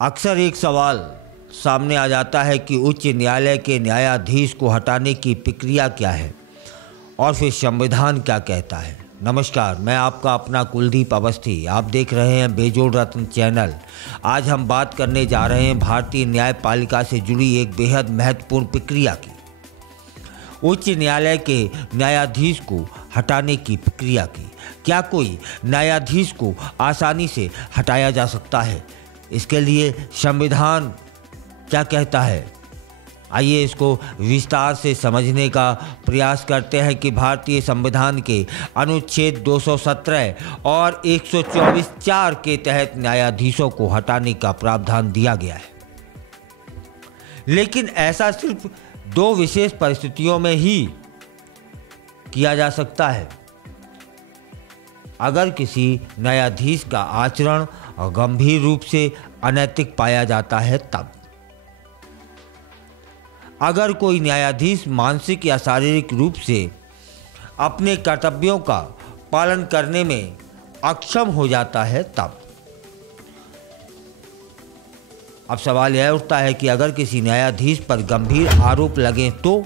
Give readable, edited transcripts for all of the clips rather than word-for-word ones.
अक्सर एक सवाल सामने आ जाता है कि उच्च न्यायालय के न्यायाधीश को हटाने की प्रक्रिया क्या है और फिर संविधान क्या कहता है। नमस्कार, मैं आपका अपना कुलदीप अवस्थी। आप देख रहे हैं बेजोड़ रत्न चैनल। आज हम बात करने जा रहे हैं भारतीय न्यायपालिका से जुड़ी एक बेहद महत्वपूर्ण प्रक्रिया की। उच्च न्यायालय के न्यायाधीश को हटाने की प्रक्रिया की। क्या कोई न्यायाधीश को आसानी से हटाया जा सकता है? इसके लिए संविधान क्या कहता है? आइए इसको विस्तार से समझने का प्रयास करते हैं कि भारतीय संविधान के अनुच्छेद 217 और 124(4) के तहत न्यायाधीशों को हटाने का प्रावधान दिया गया है। लेकिन ऐसा सिर्फ दो विशेष परिस्थितियों में ही किया जा सकता है। अगर किसी न्यायाधीश का आचरण गंभीर रूप से अनैतिक पाया जाता है तब। अगर कोई न्यायाधीश मानसिक या शारीरिक रूप से अपने कर्तव्यों का पालन करने में अक्षम हो जाता है तब। अब सवाल यह उठता है कि अगर किसी न्यायाधीश पर गंभीर आरोप लगे तो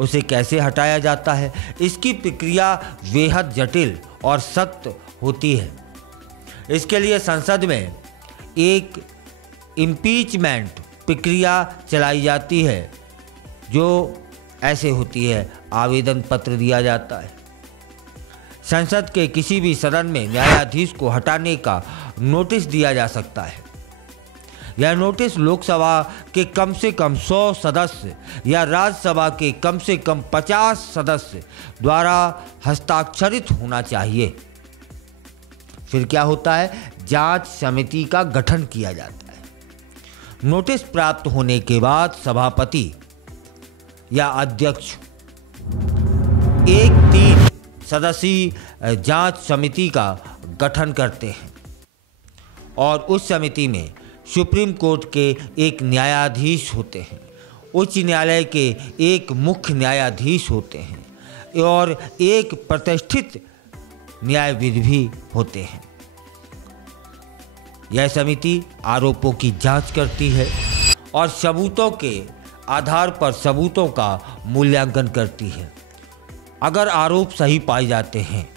उसे कैसे हटाया जाता है? इसकी प्रक्रिया बेहद जटिल और सख्त होती है। इसके लिए संसद में एक इम्पीचमेंट प्रक्रिया चलाई जाती है, जो ऐसे होती है। आवेदन पत्र दिया जाता है। संसद के किसी भी सदन में न्यायाधीश को हटाने का नोटिस दिया जा सकता है। यह नोटिस लोकसभा के कम से कम 100 सदस्य या राज्यसभा के कम से कम 50 सदस्य द्वारा हस्ताक्षरित होना चाहिए। फिर क्या होता है? जांच समिति का गठन किया जाता है। नोटिस प्राप्त होने के बाद सभापति या अध्यक्ष एक 3 सदस्यीय जांच समिति का गठन करते हैं और उस समिति में सुप्रीम कोर्ट के एक न्यायाधीश होते हैं, उच्च न्यायालय के एक मुख्य न्यायाधीश होते हैं और एक प्रतिष्ठित न्यायविद भी होते हैं। यह समिति आरोपों की जांच करती है और सबूतों के आधार पर सबूतों का मूल्यांकन करती है। अगर आरोप सही पाए जाते हैं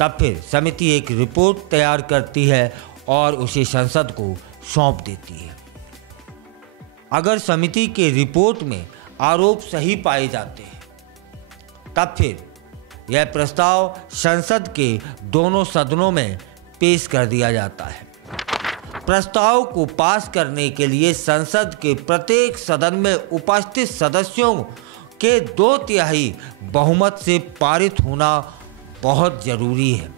तब फिर समिति एक रिपोर्ट तैयार करती है और उसे संसद को सौंप देती है। अगर समिति के रिपोर्ट में आरोप सही पाए जाते हैं तब फिर यह प्रस्ताव संसद के दोनों सदनों में पेश कर दिया जाता है। प्रस्ताव को पास करने के लिए संसद के प्रत्येक सदन में उपस्थित सदस्यों के 2/3 बहुमत से पारित होना बहुत जरूरी है।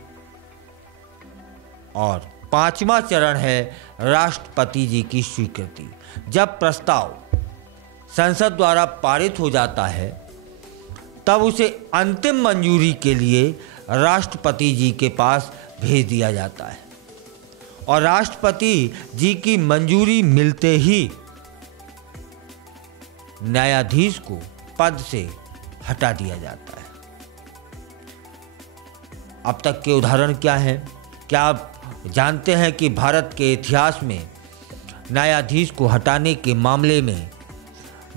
और 5वां चरण है राष्ट्रपति जी की स्वीकृति। जब प्रस्ताव संसद द्वारा पारित हो जाता है तब उसे अंतिम मंजूरी के लिए राष्ट्रपति जी के पास भेज दिया जाता है और राष्ट्रपति जी की मंजूरी मिलते ही न्यायाधीश को पद से हटा दिया जाता है। अब तक के उदाहरण क्या हैं? क्या आप जानते हैं कि भारत के इतिहास में न्यायाधीश को हटाने के मामले में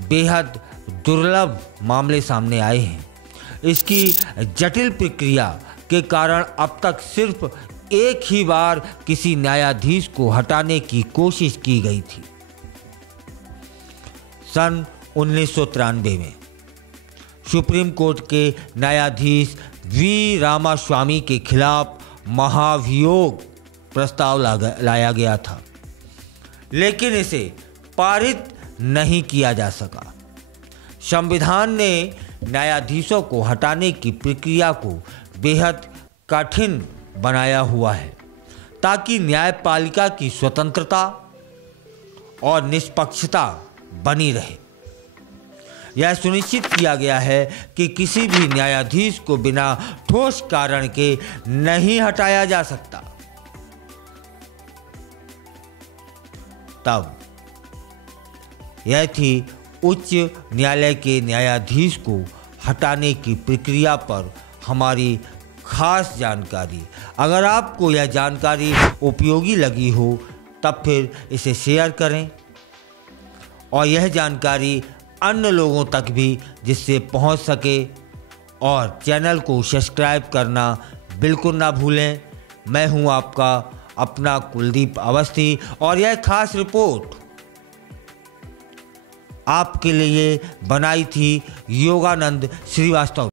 बेहद दुर्लभ मामले सामने आए हैं। इसकी जटिल प्रक्रिया के कारण अब तक सिर्फ एक ही बार किसी न्यायाधीश को हटाने की कोशिश की गई थी। सन 1993 में सुप्रीम कोर्ट के न्यायाधीश वी रामास्वामी के खिलाफ महाभियोग प्रस्ताव लाया गया था, लेकिन इसे पारित नहीं किया जा सका। संविधान ने न्यायाधीशों को हटाने की प्रक्रिया को बेहद कठिन बनाया हुआ है ताकि न्यायपालिका की स्वतंत्रता और निष्पक्षता बनी रहे। यह सुनिश्चित किया गया है कि किसी भी न्यायाधीश को बिना ठोस कारण के नहीं हटाया जा सकता। तब यह थी उच्च न्यायालय के न्यायाधीश को हटाने की प्रक्रिया पर हमारी खास जानकारी। अगर आपको यह जानकारी उपयोगी लगी हो तब फिर इसे शेयर करें और यह जानकारी अन्य लोगों तक भी जिससे पहुंच सके, और चैनल को सब्सक्राइब करना बिल्कुल ना भूलें। मैं हूं आपका अपना कुलदीप अवस्थी और यह खास रिपोर्ट आपके लिए बनाई थी योगानंद श्रीवास्तव।